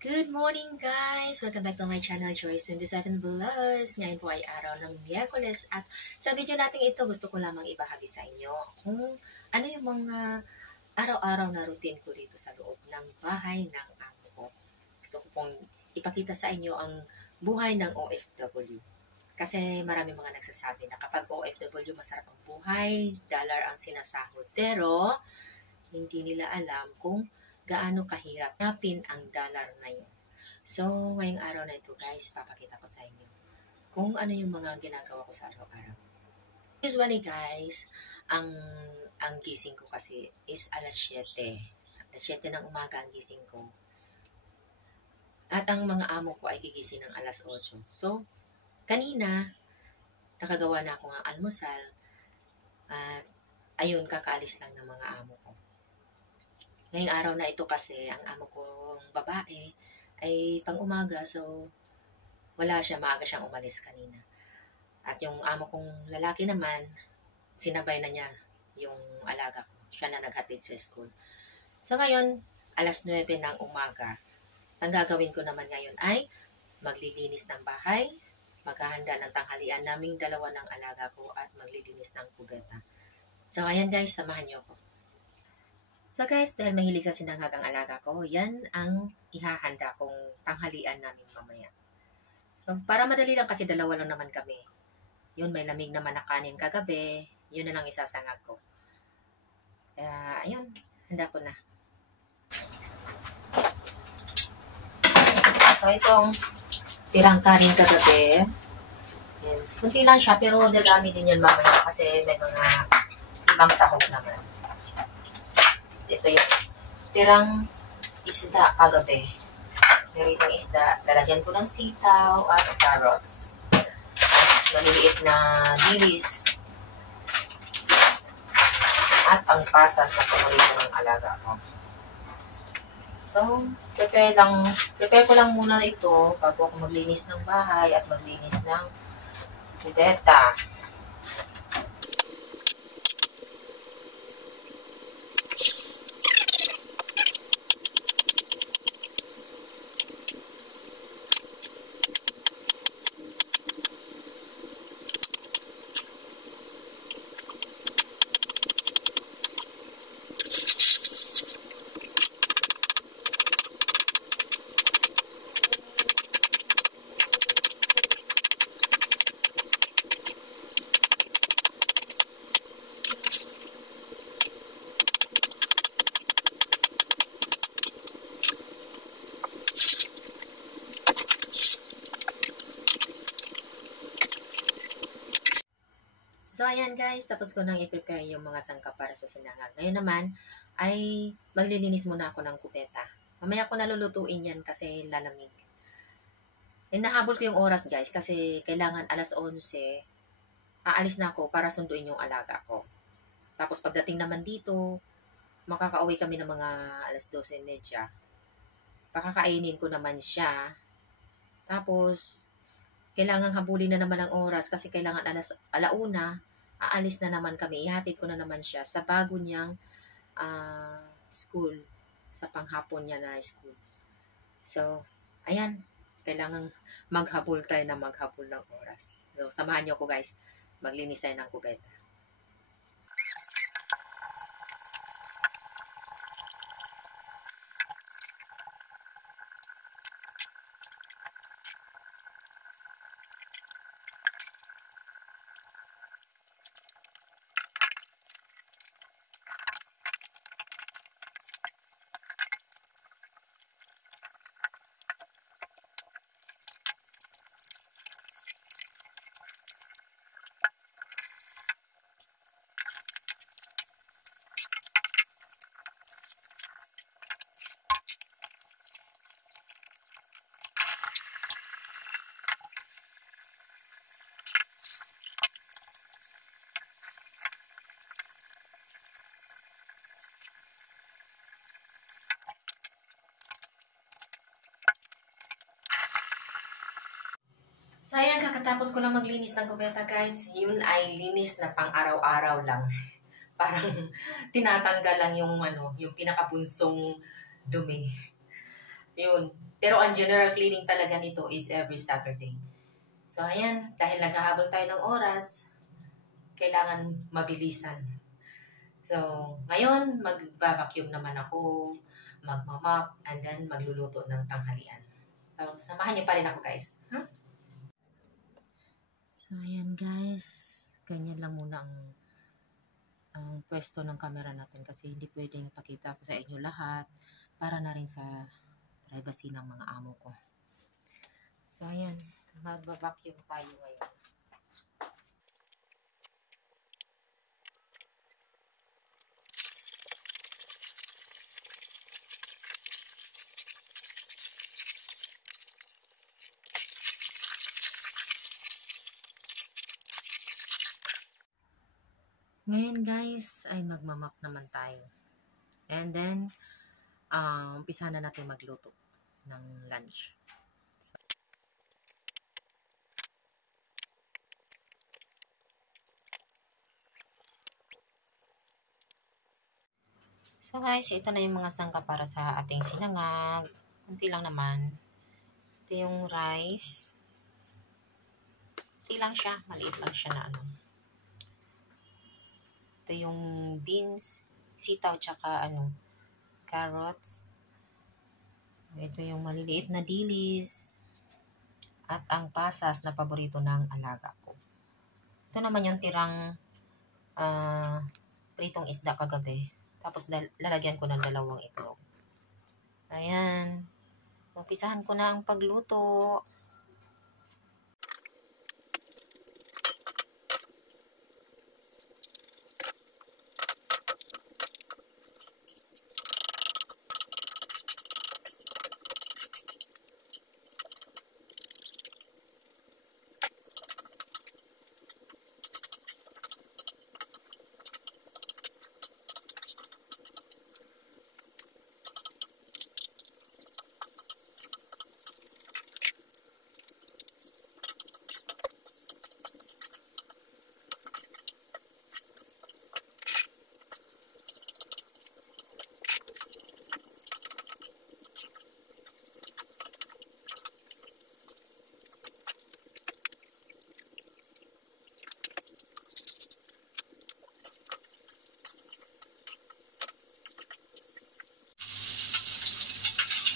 Good morning guys! Welcome back to my channel, Joyce27 Vlogs. Ngayon po ay araw ng Miyerkules at sa video natin ito gusto ko lamang ibahagi sa inyo kung ano yung mga araw-araw na routine ko dito sa loob ng bahay ng amo ko. Gusto ko pong ipakita sa inyo ang buhay ng OFW. Kasi marami mga nagsasabi na kapag OFW masarap ang buhay, dollar ang sinasahod. Pero hindi nila alam kung gaano kahirap napin ang dollar na yun. So, ngayong araw na ito guys, papakita ko sa inyo kung ano yung mga ginagawa ko sa araw-araw. Usually guys, ang gising ko kasi is alas 7. Alas 7 ng umaga ang gising ko. At ang mga amo ko ay gigising ng alas 8. So, kanina, nakagawa na ako ng almusal at ayun, kakaalis lang ng mga amo ko. Ngayong araw na ito kasi, ang amo kong babae ay pang-umaga, so wala siya, maaga siyang umalis kanina. At yung amo kong lalaki naman, sinabay na niya yung alaga ko. Siya na naghatid sa school. So ngayon, alas 9 ng umaga, ang gagawin ko naman ngayon ay maglilinis ng bahay, maghahanda ng tanghalian naming dalawa ng alaga ko at maglilinis ng kubeta. So ayan guys, samahan niyo ako. So guys, dahil mahilig sa sinangag ang alaga ko, yan ang ihahanda kong tanghalian namin mamaya. So, para madali lang kasi dalawa lang naman kami. Yun, may lamig naman na kanin kagabi, yun na lang isasangag ko. Kaya, ayun, handa ko na. So, itong tirang kanin kagabi. Yan. Kunti lang siya, pero dadami din yan mamaya kasi may mga ibang sahog naman. Ito yung tirang isda kagabi. Meron isda. Lalagyan ko ng sitaw at carrots. Maliliit na dilis. At ang pasas na paborito ng alaga ko. So, prepare ko lang muna ito bago ako maglinis ng bahay at maglinis ng kubeta. So, ayan guys, tapos ko nang i-prepare yung mga sangkap para sa sinangag. Ngayon naman, ay maglilinis muna ako ng kubeta. Mamaya ko nalulutuin yan kasi lalamig. Nahabol ko yung oras guys kasi kailangan alas 11, aalis na ako para sunduin yung alaga ko. Tapos pagdating naman dito, makakauwi kami ng mga alas 12:30. Pakakainin ko naman siya. Tapos, kailangan habulin na naman ang oras kasi kailangan alauna, aalis na naman kami. Ihatid ko na naman siya sa bago niyang school, sa panghapon niya na school. So, ayan, kailangan maghabol tayo na maghabol ng oras. So, samahan niyo ko guys, maglinis tayo ng kubeta. So, ayan, kakatapos ko lang maglinis ng kubeta, guys. Yun ay linis na pang araw-araw lang. Parang tinatanggal lang yung, yung pinakabunsong dumi. Yun. Pero ang general cleaning talaga nito is every Saturday. So, ayan, dahil naghahabol tayo ng oras, kailangan mabilisan. So, ngayon, mag-vacuum naman ako, magmamap, and then magluluto ng tanghalian. So, samahan niyo pa rin ako, guys. Huh? So, ayan, guys. Ganyan lang muna ang pwesto ng camera natin kasi hindi pwedeng ipakita ko sa inyo lahat para na rin sa privacy ng mga amo ko. So, ayan. Mag-vacuum tayo ngayon. Ngayon guys, ay magmamap naman tayo. And then, umpisa na natin magluto ng lunch. So guys, ito na yung mga sangkap para sa ating sinangag. Kunti lang naman. Ito yung rice. Kunti lang siya. Maliit lang siya na ano. Ito yung beans, sitaw, tsaka carrots. Ito yung maliliit na dilis. At ang pasas na paborito ng alaga ko. Ito naman yung tirang pritong isda kagabi. Tapos lalagyan ko ng 2 itlog. Ayan. Umpisahan ko na ang pagluto.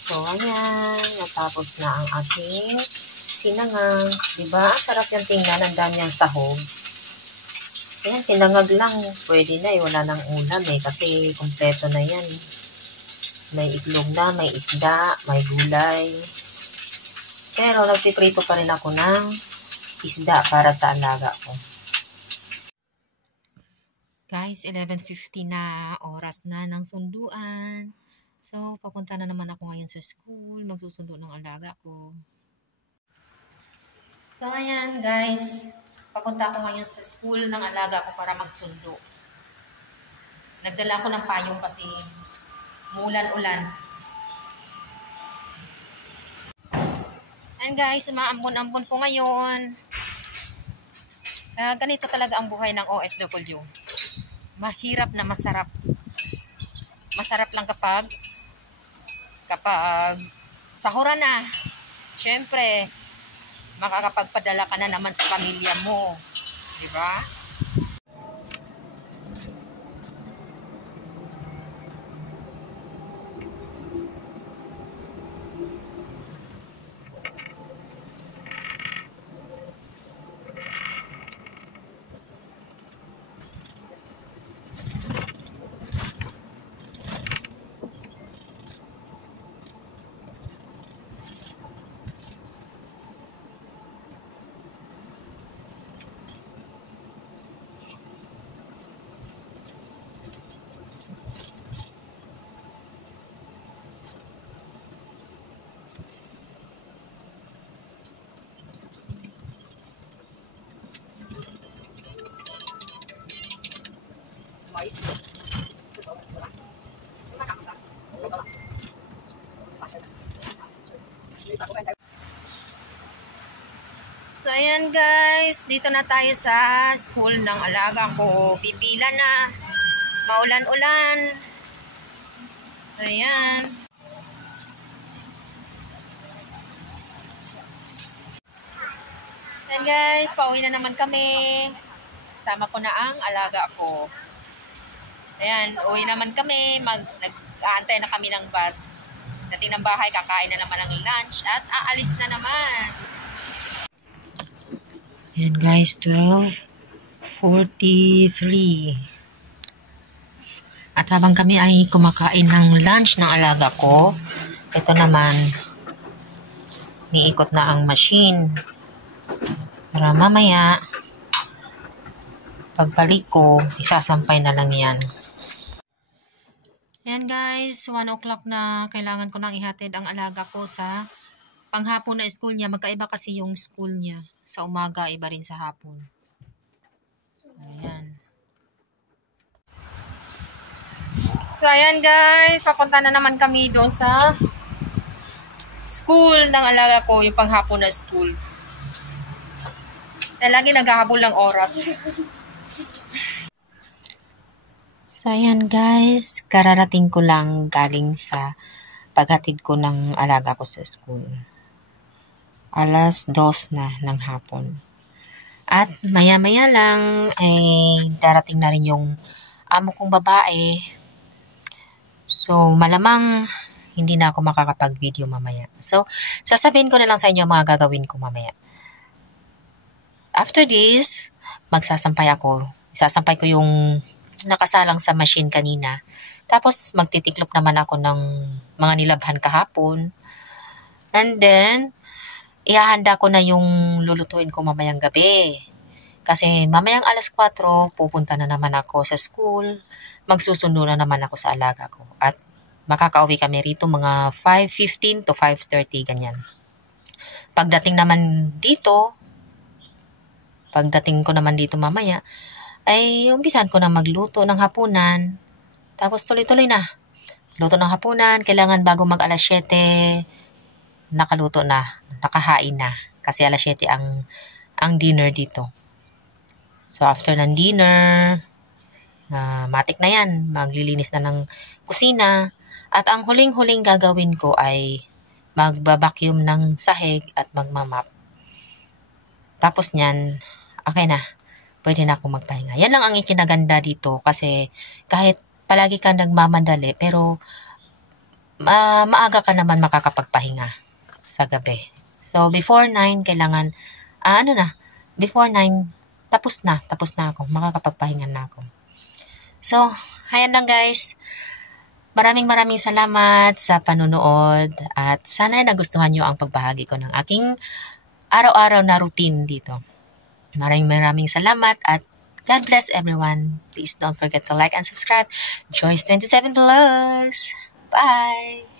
So, ayan. Natapos na ang aking sinangag. Diba? Ang sarap yung tingnan. Ang dami niyang sahog. Ayan, sinangag lang. Pwede na. Wala nang ulam kasi kompleto na yan. May itlog na, may isda, may gulay. Pero nagpiprito pa rin ako ng isda para sa alaga ko. Guys, 11:50 na. Oras na ng sunduan. So, papunta na naman ako ngayon sa school. Magsusundo ng alaga ko. So, ayan guys. Papunta ako ngayon sa school ng alaga ko para magsundo. Nagdala ko ng payong kasi mulan-ulan. And guys, umaambon-ambon po ngayon. Ganito talaga ang buhay ng OFW. Mahirap na masarap. Masarap lang kapag sahuran na. Syempre, makakapagpadala ka na naman sa pamilya mo. Diba? So, ayan guys, dito na tayo sa school ng alaga ko. Pipila na. Maulan-ulan. Ayan. guys, pauwi na naman kami. Sama ko na ang alaga ko. Ayan, uwi naman kami. Nag-aantay na kami ng bus. Dating ng bahay, kakain na naman ng lunch at aalis na naman. Ayan guys, 12:43. At habang kami ay kumakain ng lunch ng alaga ko, ito naman, niikot na ang machine. Para mamaya, pagbalik ko, isasampay na lang yan. Yan guys, 1 o'clock na kailangan ko nang ihatid ang alaga ko sa panghapon na school niya. Magkaiba kasi yung school niya. Sa umaga, iba rin sa hapon. Ayan. So ayan guys, papunta na naman kami doon sa school ng alaga ko, yung panghapon na school. Dahil lagi naghahabol ng oras. So, ayan guys, kararating ko lang galing sa paghatid ko ng alaga ko sa school. 2:00 na ng hapon. At maya-maya lang ay darating na rin yung amo kong babae. So, malamang hindi na ako makakapag-video mamaya. So, sasabihin ko na lang sa inyo ang mga gagawin ko mamaya. After this, magsasampay ako. Isasampay ko yung nakasalang sa machine kanina. Tapos, magtitiklop naman ako ng mga nilabhan kahapon. And then, ihahanda ko na yung lulutuin ko mamayang gabi. Kasi mamayang 4:00, pupunta na naman ako sa school. Magsusundo na naman ako sa alaga ko. At makakauwi kami rito mga 5:15 to 5:30, ganyan. Pagdating ko naman dito mamaya, ay umpisan ko na magluto ng hapunan. Tapos tuloy-tuloy na. Luto ng hapunan, kailangan bago mag 7:00, nakaluto na, nakahain na. Kasi 7:00 ang dinner dito. So after ng dinner, matik na yan. Maglilinis na ng kusina. At ang huling-huling gagawin ko ay magbabacuum ng sahig at magmamap. Tapos nyan, okay na. Pwede na akong magpahinga. Yan lang ang ikinaganda dito kasi kahit palagi ka nagmamadali pero maaga ka naman makakapagpahinga sa gabi. So before 9 kailangan before 9 tapos na ako, makakapagpahinga na ako. So, ayan lang guys. Maraming salamat sa panunood at sana nagustuhan nyo ang pagbahagi ko ng aking araw-araw na routine dito. Maraming salamat at God bless everyone. Please don't forget to like and subscribe. Joyce 27 Vlogs. Bye!